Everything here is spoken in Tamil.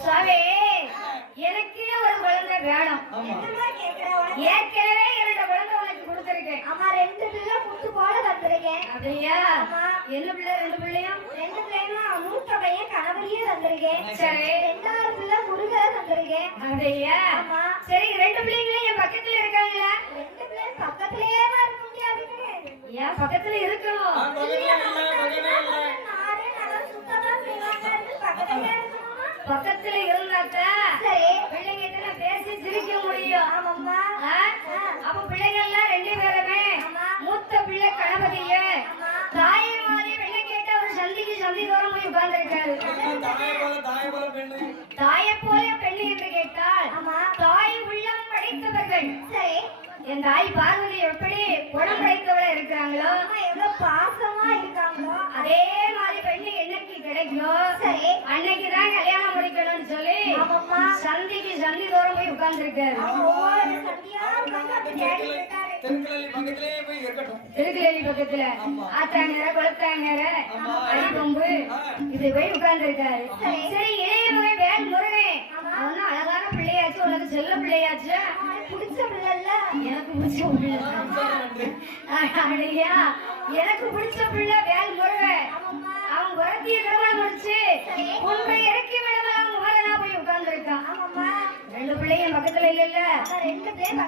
சுவாமி எனக்கு ஒரு குழந்தை வேணும். ஆமா? ஏற்கனவே இரண்டு குழந்தை உனக்கு கொடுத்துருக்கேன். அம்மா ரெண்டு பிள்ளை முத்து போல தந்திருக்கேன். அப்படியா? ஆமா. என்ன பிள்ளை? ரெண்டு பிள்ளையும் ரெண்டு பிள்ளைமா மூத்த பையன் கணவரியே தந்திருக்கேன். சரி. ரெண்டாவது பிள்ளை முருகரை தந்திருக்கேன். அப்படியா? ஆமா. சரி ரெண்டு பிள்ளைங்களும் என் பக்கத்துல இருக்காங்களா? ரெண்டு பக்கத்திலேயே இருக்க ஏன் பக்கத்துல இருக்கணும் ஆ, பக்கத்துல இல்ல பக்கத்துல இல்ல நானே நல்லா சுத்தமா செய்வாங்க பக்கத்திலேயே இருக்கணுமா பக்கத்துல இருந்தாக்கா சரி. பிள்ளைங்கிட்ட நான் பேசி சிரிக்க முடியும்? அப்ப பிள்ளைங்க எல்லாம் ரெண்டு பேருமே. மூத்த பிள்ளை கணபதிய. தாயை மாதிரி வெள்ளை கேட்ட ஒரு சந்திக்கு சந்தி தோறும் போய் உட்கார்ந்திருக்காரு. தாயை போல தாயை போல பெண்ணு. தாயை போல பெண்ணு என்று கேட்டால் ஆமா. தாய் உள்ளம் படைத்தவர்கள். சரி. என் தாய் பார்வதி எப்படி குணம் படைத்தவளா இருக்கிறாங்களோ எவ்வளவு பாசமா இருக்காங்களோ. அதே மாதிரி பெண்ணு என்னைக்கு கிடைக்கும் சரி. சந்திக்கு சந்தி தோறும் போய் உட்கார்ந்திருக்காரு. திருக்கலேரி பக்கத்துல. குளத்தாங்கர ஆமா. அடிப்பொம்பு. இது போய் உட்கார்ந்து இருக்காரு சரி. சரி இளைய மகன் வேல் முருகன். அவனும் அழகான பிள்ளையாச்சு உனக்கு செல்ல பிள்ளையாச்சு? பிடிச்ச பிள்ளைல எனக்கு பிடிச்ச பிள்ளை. எனக்கு பிடிச்ச பிள்ளை வேல் முருகன் விடலாம் பக்கத்துல இல்ல இல்ல ரெண்டு பேர்